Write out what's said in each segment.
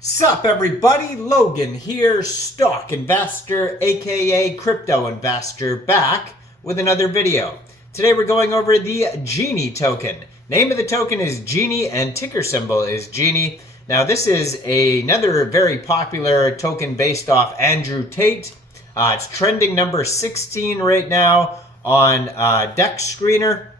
Sup everybody, Logan here, stock investor aka crypto investor, back with another video. Today we're going over the Genie token. Name of the token is Genie and ticker symbol is Genie. Now this is another very popular token based off Andrew Tate. It's trending number 16 right now on DEX Screener.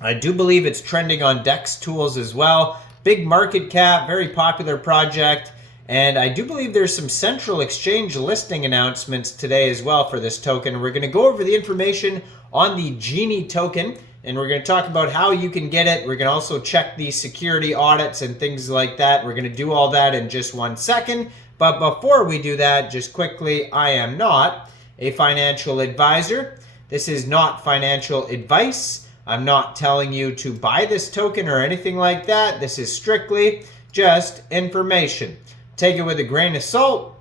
I do believe it's trending on DEX Tools as well. Big market cap, very popular project, and I do believe there's some central exchange listing announcements today as well for this token. We're going to go over the information on the Genie token, and we're going to talk about how you can get it. We're going to also check the security audits and things like that. We're going to do all that in just 1 second. But before we do that, just quickly, I am not a financial advisor. This is not financial advice. I'm not telling you to buy this token or anything like that. This is strictly just information. Take it with a grain of salt.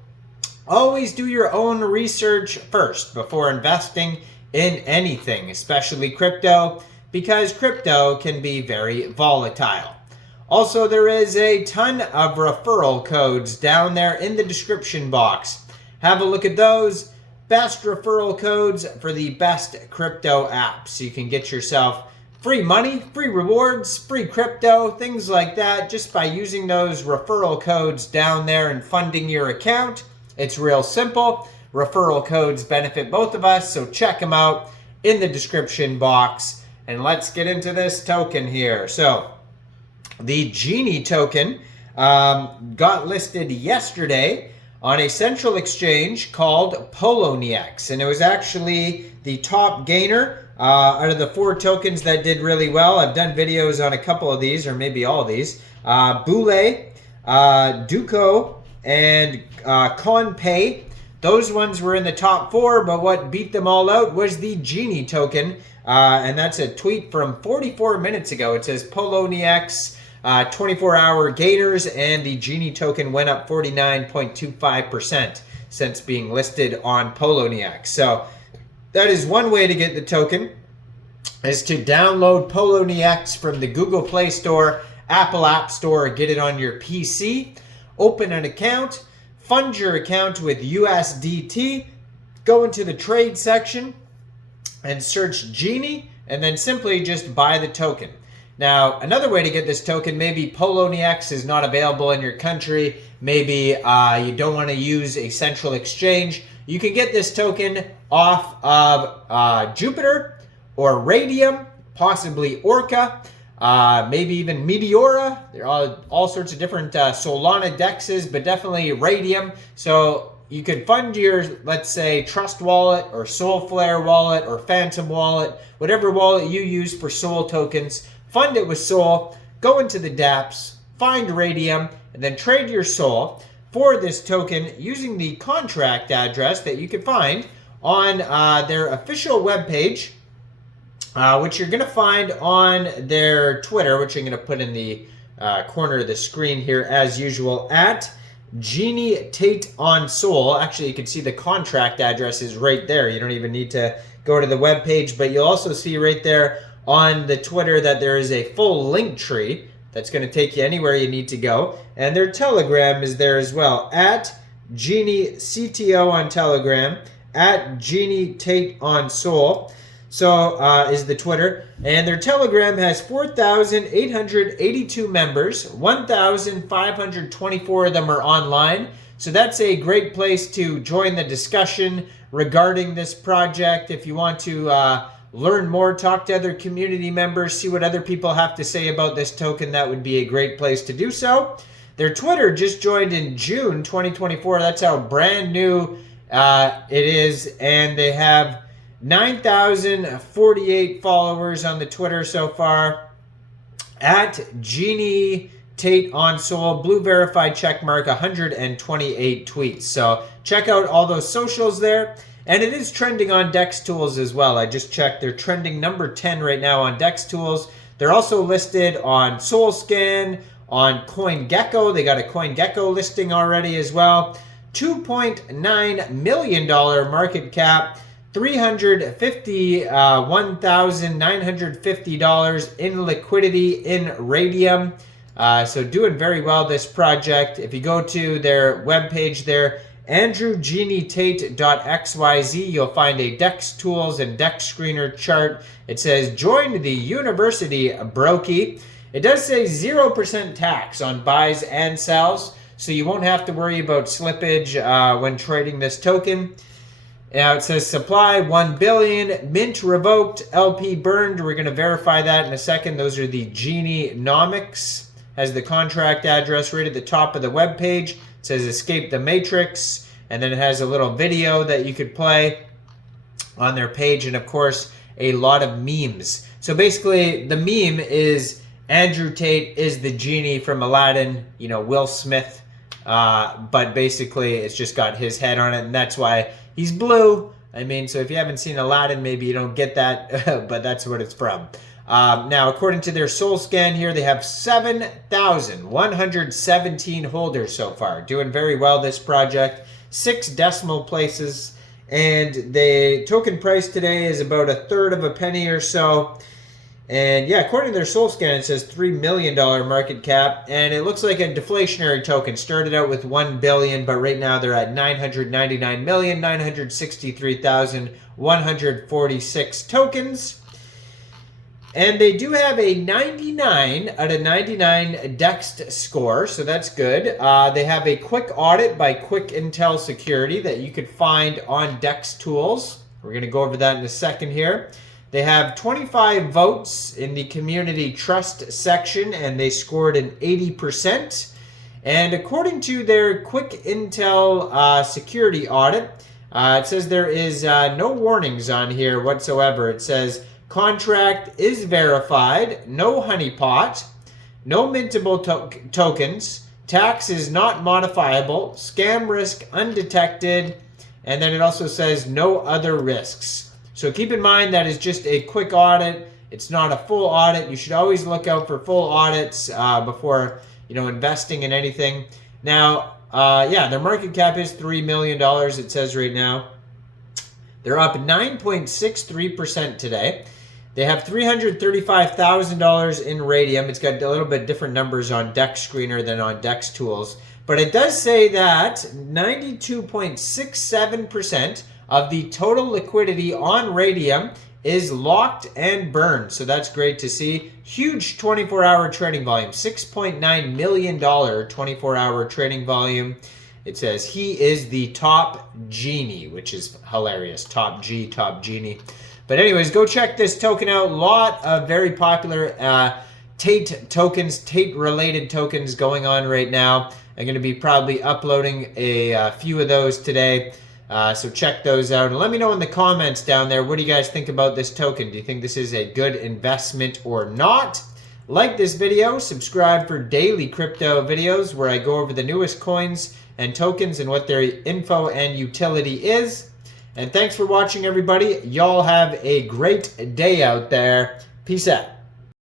Always do your own research first before investing in anything, especially crypto, because crypto can be very volatile. Also, there is a ton of referral codes down there in the description box. Have a look at those. Best referral codes for the best crypto apps. So you can get yourself free money, free rewards, free crypto, things like that, just by using those referral codes down there and funding your account. It's real simple. Referral codes benefit both of us, so check them out in the description box. And let's get into this token here. So the Genie token got listed yesterday on a central exchange called Poloniex, and it was actually the top gainer out of the 4 tokens that did really well. I've done videos on a couple of these, or maybe all of these. Boule, Duco, and Conpay. Those ones were in the top 4, but what beat them all out was the Genie token, and that's a tweet from 44 minutes ago. It says Poloniex 24-hour gainers, and the Genie token went up 49.25% since being listed on Poloniex. So that is one way to get the token, is to download Poloniex from the Google Play Store, Apple App Store, or get it on your PC. Open an account, fund your account with USDT, go into the trade section and search Genie, and then simply just buy the token. Now, another way to get this token, maybe Poloniex is not available in your country, maybe you don't want to use a central exchange, you can get this token off of Jupiter or Raydium, possibly Orca, maybe even Meteora. There are all sorts of different Solana dexes, but definitely Raydium. So you could fund your, let's say, Trust Wallet or Soulflare Wallet or Phantom Wallet, whatever wallet you use for Sol tokens. Fund it with Sol, go into the dApps, find Raydium, and then trade your Sol for this token using the contract address that you can find on their official webpage, which you're going to find on their Twitter, which I'm going to put in the corner of the screen here as usual, at Genie Tate on Sol. Actually, you can see the contract address is right there. You don't even need to go to the webpage, but you'll also see right there on the Twitter that there is a full link tree that's going to take you anywhere you need to go. And their Telegram is there as well, at Genie CTO on Telegram, at Genie Tate on Sol. So is the Twitter. And their Telegram has 4,882 members. 1,524 of them are online. So that's a great place to join the discussion regarding this project. If you want to learn more, talk to other community members, see what other people have to say about this token, that would be a great place to do so. Their Twitter just joined in June 2024. That's how brand new it is. And they have 9,048 followers on the Twitter so far. At Genie Tate on Sol, blue verified check mark, 128 tweets. So check out all those socials there. And it is trending on DEX Tools as well. I just checked. They're trending number 10 right now on DEX Tools. They're also listed on SolScan, on CoinGecko. They got a CoinGecko listing already as well. $2.9 million market cap. $351,950 in liquidity in Raydium. So doing very well, this project. If you go to their webpage there, AndrewGenieTate.xyz, you'll find a DEX tools and DEX screener chart. It says, join the university, brokey. It does say 0% tax on buys and sells, so you won't have to worry about slippage when trading this token. Now it says supply 1 billion, mint revoked, LP burned. We're going to verify that in a second. Those are the Genie nomics. Has the contract address right at the top of the web page. It says escape the matrix, and then it has a little video that you could play on their page, and of course a lot of memes. So basically the meme is Andrew Tate is the genie from Aladdin, you know, Will Smith, but basically it's just got his head on it, and that's why he's blue. I mean, so if you haven't seen Aladdin, maybe you don't get that, but that's what it's from. Now, according to their Soul Scan here, they have 7,117 holders so far. Doing very well, this project. 6 decimal places. And the token price today is about 1/3 of a penny or so. And yeah, according to their Soul Scan, it says $3 million market cap. And it looks like a deflationary token. Started out with 1 billion, but right now they're at 999,963,146 tokens. And they do have a 99 out of 99 DEX score, so that's good. They have a quick audit by Quick Intel Security that you could find on DEX Tools. We're going to go over that in a second here. They have 25 votes in the community trust section, and they scored an 80%. And according to their Quick Intel security audit, it says there is no warnings on here whatsoever. It says contract is verified, no honeypot, no mintable tokens, tax is not modifiable, scam risk undetected, and then it also says no other risks. So keep in mind that is just a quick audit. It's not a full audit. You should always look out for full audits before, you know, investing in anything. Now, yeah, their market cap is $3 million, it says right now. They're up 9.63% today. They have $335,000 in Raydium. It's got a little bit different numbers on DEX Screener than on DEX Tools. But it does say that 92.67% of the total liquidity on Raydium is locked and burned. So that's great to see. Huge 24-hour trading volume. $6.9 million 24-hour trading volume. It says he is the top genie, which is hilarious. Top G, top genie. But anyways, go check this token out. A lot of very popular Tate tokens, Tate-related tokens going on right now. I'm going to be probably uploading a few of those today. So check those out. And let me know in the comments down there, what do you guys think about this token? Do you think this is a good investment or not? Like this video, subscribe for daily crypto videos where I go over the newest coins and tokens and what their info and utility is. And thanks for watching, everybody. Y'all have a great day out there. Peace out.